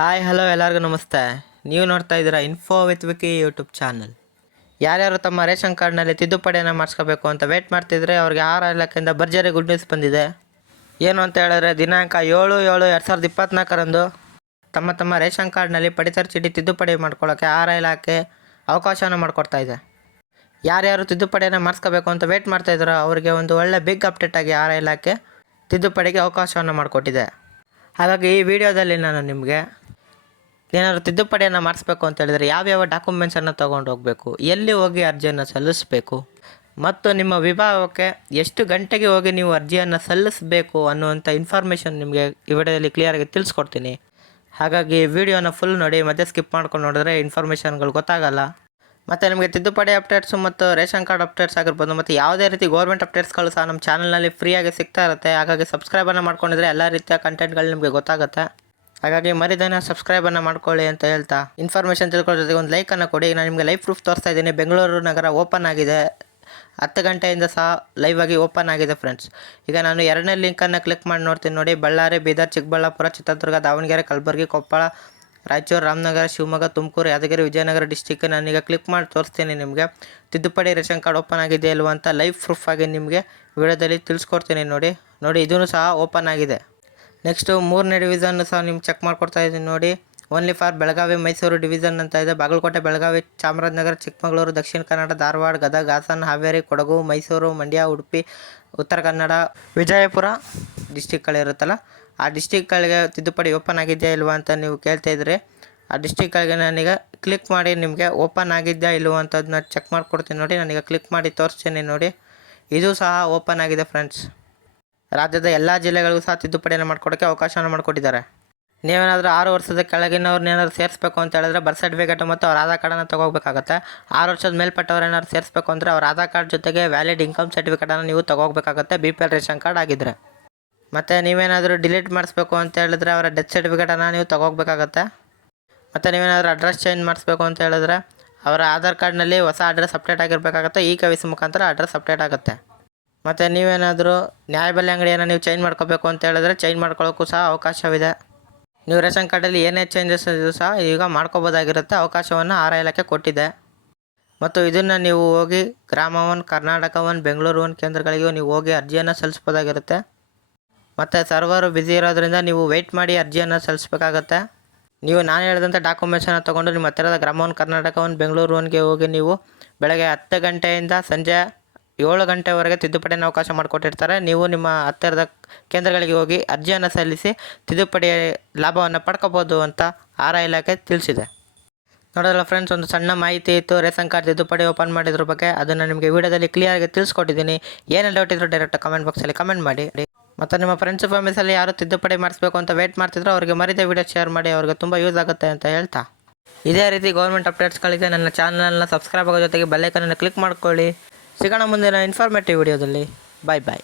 Hi hello ಎಲ್ಲರಿಗೂ ನಮಸ್ತೆ. ನೀವು ನೋಡ್ತಾ ಇದ್ದೀರಾ info with Vicky YouTube channel ಯಾರ್ಯಾರು ತಮ್ಮ ರೇಷನ್ ಕಾರ್ಡ್ನಲ್ಲಿ ತಿದ್ದುಪಡಿಯನ್ನು ಮಾಡಿಸ್ಕೋಬೇಕು ಅಂತ ವೇಟ್ ಮಾಡ್ತಿದ್ರೆ ಅವ್ರಿಗೆ ಆಹಾರ ಇಲಾಖೆಯಿಂದ ಭರ್ಜರಿ ಗುಡ್ ನ್ಯೂಸ್ ಬಂದಿದೆ. ಏನು ಅಂತ ಹೇಳಿದ್ರೆ ದಿನಾಂಕ ಏಳು ಏಳು ಎರಡು ಸಾವಿರದ ಇಪ್ಪತ್ತ್ನಾಲ್ಕರಂದು ತಮ್ಮ ತಮ್ಮ ರೇಷನ್ ಕಾರ್ಡ್ನಲ್ಲಿ ಪಡಿತರ ಚೀಟಿ ತಿದ್ದುಪಡಿ ಮಾಡ್ಕೊಳ್ಳೋಕ್ಕೆ ಆಹಾರ ಇಲಾಖೆ ಅವಕಾಶವನ್ನು ಮಾಡಿಕೊಡ್ತಾ ಇದೆ. ಯಾರ್ಯಾರು ತಿದ್ದುಪಡಿಯನ್ನು ಮಾಡಿಸ್ಕೋಬೇಕು ಅಂತ ವೇಟ್ ಮಾಡ್ತಾ ಇದ್ದಾರೋ ಅವರಿಗೆ ಒಂದು ಒಳ್ಳೆ ಬಿಗ್ ಅಪ್ಡೇಟ್ ಆಗಿ ಆಹಾರ ಇಲಾಖೆ ತಿದ್ದುಪಡಿಗೆ ಅವಕಾಶವನ್ನು ಮಾಡಿಕೊಟ್ಟಿದೆ. ಹಾಗಾಗಿ ಈ ವಿಡಿಯೋದಲ್ಲಿ ನಾನು ನಿಮಗೆ ಏನಾದರೂ ತಿದ್ದುಪಡಿಯನ್ನು ಮಾಡಿಸ್ಬೇಕು ಅಂತ ಹೇಳಿದರೆ ಯಾವ್ಯಾವ ಡಾಕ್ಯುಮೆಂಟ್ಸನ್ನು ತಗೊಂಡು ಹೋಗಬೇಕು? ಎಲ್ಲಿ ಹೋಗಿ ಅರ್ಜಿಯನ್ನು ಸಲ್ಲಿಸಬೇಕು? ಮತ್ತು ನಿಮ್ಮ ವಿಭಾಗಕ್ಕೆ ಎಷ್ಟು ಗಂಟೆಗೆ ಹೋಗಿ ನೀವು ಅರ್ಜಿಯನ್ನು ಸಲ್ಲಿಸಬೇಕು ಅನ್ನುವಂಥ ಇನ್ಫಾರ್ಮೇಷನ್ ನಿಮಗೆ ಈ ವಿಡಿಯೋದಲ್ಲಿ ಕ್ಲಿಯರಾಗಿ ತಿಳಿಸ್ಕೊಡ್ತೀನಿ. ಹಾಗಾಗಿ ವಿಡಿಯೋನ ಫುಲ್ ನೋಡಿ, ಮತ್ತೆ ಸ್ಕಿಪ್ ಮಾಡ್ಕೊಂಡು ನೋಡಿದ್ರೆ ಇನ್ಫಾರ್ಮೇಷನ್ಗಳು ಗೊತ್ತಾಗಲ್ಲ. ಮತ್ತು ನಿಮಗೆ ತಿದ್ದುಪಡಿ ಅಪ್ಡೇಟ್ಸು ಮತ್ತು ರೇಷನ್ ಕಾರ್ಡ್ ಅಪ್ಡೇಟ್ಸ್ ಆಗಿರ್ಬೋದು, ಮತ್ತು ಯಾವುದೇ ರೀತಿ ಗೌರ್ಮೆಂಟ್ ಅಪ್ಡೇಟ್ಸ್ಗಳು ಸಹ ನಮ್ಮ ಚಾನಲ್ನಲ್ಲಿ ಫ್ರೀಯಾಗಿ ಸಿಗ್ತಾ ಇರುತ್ತೆ. ಹಾಗಾಗಿ ಸಬ್ಸ್ಕ್ರೈಬನ್ನು ಮಾಡ್ಕೊಂಡಿದ್ರೆ ಎಲ್ಲ ರೀತಿಯ ಕಂಟೆಂಟ್ಗಳು ನಿಮಗೆ ಗೊತ್ತಾಗುತ್ತೆ. ಹಾಗಾಗಿ ಮರಿದನ ಸಬ್ಸ್ಕ್ರೈಬನ್ನು ಮಾಡ್ಕೊಳ್ಳಿ ಅಂತ ಹೇಳ್ತಾ. ಇನ್ಫಾರ್ಮೇಷನ್ ತಿಳ್ಕೊಳ್ಳೋ ಜೊತೆಗೆ ಒಂದು ಲೈಕನ್ನು ಕೊಡಿ. ನಾನು ನಿಮಗೆ ಲೈವ್ ಪ್ರೂಫ್ ತೋರಿಸ್ತಾ ಇದ್ದೀನಿ. ಬೆಂಗಳೂರು ನಗರ ಓಪನ್ ಆಗಿದೆ. ಹತ್ತು ಗಂಟೆಯಿಂದ ಸಹ ಲೈವ್ ಆಗಿ ಓಪನ್ ಆಗಿದೆ ಫ್ರೆಂಡ್ಸ್ ಈಗ ನಾನು ಎರಡನೇ ಲಿಂಕನ್ನು ಕ್ಲಿಕ್ ಮಾಡಿ ನೋಡ್ತೀನಿ ನೋಡಿ. ಬಳ್ಳಾರಿ, ಬೀದರ್, ಚಿಕ್ಕಬಳ್ಳಾಪುರ, ಚಿತ್ರದುರ್ಗ, ದಾವಣಗೆರೆ, ಕಲಬುರಗಿ, ಕೊಪ್ಪಳ, ರಾಯಚೂರು, ರಾಮನಗರ, ಶಿವಮೊಗ್ಗ, ತುಮಕೂರು, ಯಾದಗಿರಿ, ವಿಜಯನಗರ ಡಿಸ್ಟಿಕ್ ನಾನೀಗ ಕ್ಲಿಕ್ ಮಾಡಿ ತೋರಿಸ್ತೀನಿ ನಿಮಗೆ. ತಿದ್ದುಪಡಿ ರೇಷನ್ ಕಾರ್ಡ್ ಓಪನ್ ಆಗಿದೆ ಅಲ್ವಾ ಅಂತ ಲೈವ್ ಪ್ರೂಫ್ ಆಗಿ ನಿಮಗೆ ವಿಡಿಯೋದಲ್ಲಿ ತಿಳಿಸ್ಕೊಡ್ತೀನಿ ನೋಡಿ. ನೋಡಿ ಇದೂ ಸಹ ಓಪನ್ ಆಗಿದೆ. ನೆಕ್ಸ್ಟು ಮೂರನೇ ಡಿವಿಷನ್ ಸಹ ನಿಮ್ಗೆ ಚೆಕ್ ಮಾಡಿಕೊಡ್ತಾ ಇದ್ದೀನಿ ನೋಡಿ. Only for Belagavi, Mysuru division ಅಂತ ಇದೆ. ಬಾಗಲಕೋಟೆ, ಬೆಳಗಾವಿ, ಚಾಮರಾಜನಗರ, ಚಿಕ್ಕಮಗಳೂರು, ದಕ್ಷಿಣ ಕನ್ನಡ, ಧಾರವಾಡ, ಗದಗ, ಹಾಸನ, ಹಾವೇರಿ, ಕೊಡಗು, ಮೈಸೂರು, ಮಂಡ್ಯ, ಉಡುಪಿ, ಉತ್ತರ ಕನ್ನಡ, ವಿಜಯಪುರ ಡಿಸ್ಟಿಕ್ಗಳಿರುತ್ತಲ್ಲ ಆ ಡಿಸ್ಟಿಕ್ಗಳಿಗೆ ತಿದ್ದುಪಡಿ ಓಪನ್ ಆಗಿದೆಯಾ ಇಲ್ವಾ ಅಂತ ನೀವು ಕೇಳ್ತಾ ಇದ್ರೆ, ಆ ಡಿಸ್ಟಿಕ್ಗಳಿಗೆ ನಾನೀಗ ಕ್ಲಿಕ್ ಮಾಡಿ ನಿಮಗೆ ಓಪನ್ ಆಗಿದೆಯಾ ಇಲ್ವಾ ಅಂತದನ್ನ ಚೆಕ್ ಮಾಡ್ಕೊಡ್ತೀನಿ ನೋಡಿ. ನನಗೆ ಕ್ಲಿಕ್ ಮಾಡಿ ತೋರಿಸ್ತೀನಿ ನೋಡಿ. ಇದು ಸಹ ಓಪನ್ ಆಗಿದೆ ಫ್ರೆಂಡ್ಸ್ ರಾಜ್ಯದ ಎಲ್ಲ ಜಿಲ್ಲೆಗಳಿಗೂ ಸಹ ತಿದ್ದುಪಡಿಯನ್ನು ಮಾಡಿಕೊಡೋಕ್ಕೆ ಅವಕಾಶವನ್ನು ಮಾಡಿಕೊಟ್ಟಿದ್ದಾರೆ. ನೀವೇನಾದರೂ ಆರು ವರ್ಷದ ಕೆಳಗಿನವ್ರನ್ನೇನಾದ್ರು ಸೇರಿಸ್ಬೇಕು ಅಂತ ಹೇಳಿದ್ರೆ ಬರ್ತ್ ಸರ್ಟಿಫಿಕೇಟ್ ಮತ್ತು ಅವ್ರ ಆಧಾರ್ ಕಾರ್ಡನ್ನು ತೊಗೋಬೇಕಾಗುತ್ತೆ. ಆರು ವರ್ಷದ ಮೇಲ್ಪಟ್ಟವ್ರು ಸೇರಿಸ್ಬೇಕು ಅಂದರೆ ಅವ್ರ ಆಧಾರ್ ಕಾರ್ಡ್ ಜೊತೆಗೆ ವ್ಯಾಲಿಡ್ ಇನ್ಕಮ್ ಸರ್ಟಿಫಿಕೇಟನ್ನು ನೀವು ತೊಗೋಬೇಕಾಗುತ್ತೆ. B P L ration card ಆಗಿದ್ದರೆ ಮತ್ತು ನೀವೇನಾದರೂ ಡಿಲೀಟ್ ಮಾಡಿಸ್ಬೇಕು ಅಂತ ಹೇಳಿದ್ರೆ ಅವರ ಡೆತ್ ಸರ್ಟಿಫಿಕೇಟನ್ನು ನೀವು ತೊಗೋಬೇಕಾಗತ್ತೆ. ಮತ್ತು ನೀವೇನಾದರೂ ಅಡ್ರೆಸ್ ಚೇಂಜ್ ಮಾಡಿಸ್ಬೇಕು ಅಂತ ಹೇಳಿದ್ರೆ ಅವರ ಆಧಾರ್ ಕಾರ್ಡ್ನಲ್ಲಿ ಹೊಸ ಅಡ್ರೆಸ್ ಅಪ್ಡೇಟ್ ಆಗಿರಬೇಕಾಗುತ್ತೆ. ಈ ಕವಿಸ್ ಮುಖಾಂತರ ಅಡ್ರೆಸ್ ಅಪ್ಡೇಟ್ ಆಗುತ್ತೆ. ಮತ್ತು ನೀವೇನಾದರೂ ನ್ಯಾಯಬೆಲೆ ಅಂಗಡಿಯನ್ನು ನೀವು ಚೇಂಜ್ ಮಾಡ್ಕೋಬೇಕು ಅಂತ ಹೇಳಿದ್ರೆ ಚೇಂಜ್ ಮಾಡ್ಕೊಳ್ಳೋಕ್ಕೂ ಸಹ ಅವಕಾಶವಿದೆ. ನೀವು ರೇಷನ್ ಕಾರ್ಡಲ್ಲಿ ಏನೇ ಚೇಂಜಸ್ ಇದ್ದರೂ ಸಹ ಈಗ ಮಾಡ್ಕೋಬೋದಾಗಿರುತ್ತೆ. ಅವಕಾಶವನ್ನು ಆರ ಇಲಾಖೆ ಕೊಟ್ಟಿದೆ. ಮತ್ತು ಇದನ್ನು ನೀವು ಹೋಗಿ Grama one Karnataka one Bengaluru one ಕೇಂದ್ರಗಳಿಗೂ ನೀವು ಹೋಗಿ ಅರ್ಜಿಯನ್ನು ಸಲ್ಲಿಸ್ಬೋದಾಗಿರುತ್ತೆ. ಮತ್ತು ಸರ್ವರು ಬ್ಯುಸಿ ಇರೋದ್ರಿಂದ ನೀವು ವೆಯ್ಟ್ ಮಾಡಿ ಅರ್ಜಿಯನ್ನು ಸಲ್ಲಿಸ್ಬೇಕಾಗತ್ತೆ. ನೀವು ನಾನು ಹೇಳಿದಂಥ ಡಾಕ್ಯುಮೆಂಟ್ಸನ್ನು ತೊಗೊಂಡು ನಿಮ್ಮ ಹತ್ತಿರದ ಗ್ರಾಮ ಒನ್ ಕರ್ನಾಟಕ ಒನ್ ಬೆಂಗಳೂರು ಒನ್ಗೆ ಹೋಗಿ ನೀವು ಬೆಳಗ್ಗೆ ಹತ್ತು ಗಂಟೆಯಿಂದ ಸಂಜೆ ಏಳು ಗಂಟೆವರೆಗೆ ತಿದ್ದುಪಡಿಯನ್ನು ಅವಕಾಶ ಮಾಡಿಕೊಟ್ಟಿರ್ತಾರೆ. ನೀವು ನಿಮ್ಮ ಹತ್ತಿರದ ಕೇಂದ್ರಗಳಿಗೆ ಹೋಗಿ ಅರ್ಜಿಯನ್ನು ಸಲ್ಲಿಸಿ ತಿದ್ದುಪಡಿ ಲಾಭವನ್ನು ಪಡ್ಕೋಬೋದು ಅಂತ ಆರ ಇಲಾಖೆ ತಿಳಿಸಿದೆ. ನೋಡೋಲ್ಲ ಫ್ರೆಂಡ್ಸ್ ಒಂದು ಸಣ್ಣ ಮಾಹಿತಿ ಇತ್ತು. ರೇಷನ್ ಕಾರ್ಡ್ ತಿದ್ದುಪಡಿ ಓಪನ್ ಮಾಡಿದ್ರ ಬಗ್ಗೆ ಅದನ್ನು ನಿಮಗೆ ವಿಡಿಯೋದಲ್ಲಿ ಕ್ಲಿಯರ್ಗೆ ತಿಳಿಸ್ಕೊಟ್ಟಿದ್ದೀನಿ. ಏನೇ ಡೌಟ್ ಇದ್ದರೂ ಡೈರೆಕ್ಟ್ ಕಮೆಂಟ್ ಬಾಕ್ಸಲ್ಲಿ ಕಮೆಂಟ್ ಮಾಡಿ. ಮತ್ತು ನಿಮ್ಮ ಫ್ರೆಂಡ್ಸ್ ಫ್ಯಾಮಿಲಿಸಲ್ಲಿ ಯಾರು ತಿದ್ದುಪಡಿ ಮಾಡಿಸ್ಬೇಕು ಅಂತ ವೇಟ್ ಮಾಡ್ತಿದ್ರು ಅವರಿಗೆ ಮರಿದೇ ವಿಡಿಯೋ ಶೇರ್ ಮಾಡಿ, ಅವ್ರಿಗೆ ತುಂಬ ಯೂಸ್ ಆಗುತ್ತೆ ಅಂತ ಹೇಳ್ತಾ. ಇದೇ ರೀತಿ ಗೌರ್ಮೆಂಟ್ ಅಪ್ಡೇಟ್ಸ್ಗಳಿಗೆ ನನ್ನ ಚಾನಲ್ನ ಸಬ್ಸ್ಕ್ರೈಬ್ ಆಗೋ ಜೊತೆಗೆ ಬೆಲ್ಲೈಕನನ್ನು ಕ್ಲಿಕ್ ಮಾಡ್ಕೊಳ್ಳಿ. ಸಿಗೋಣ ಮುಂದಿನ ಇನ್ಫಾರ್ಮೇಟಿವ್ ವಿಡಿಯೋದಲ್ಲಿ ಬಾಯ್ ಬಾಯ್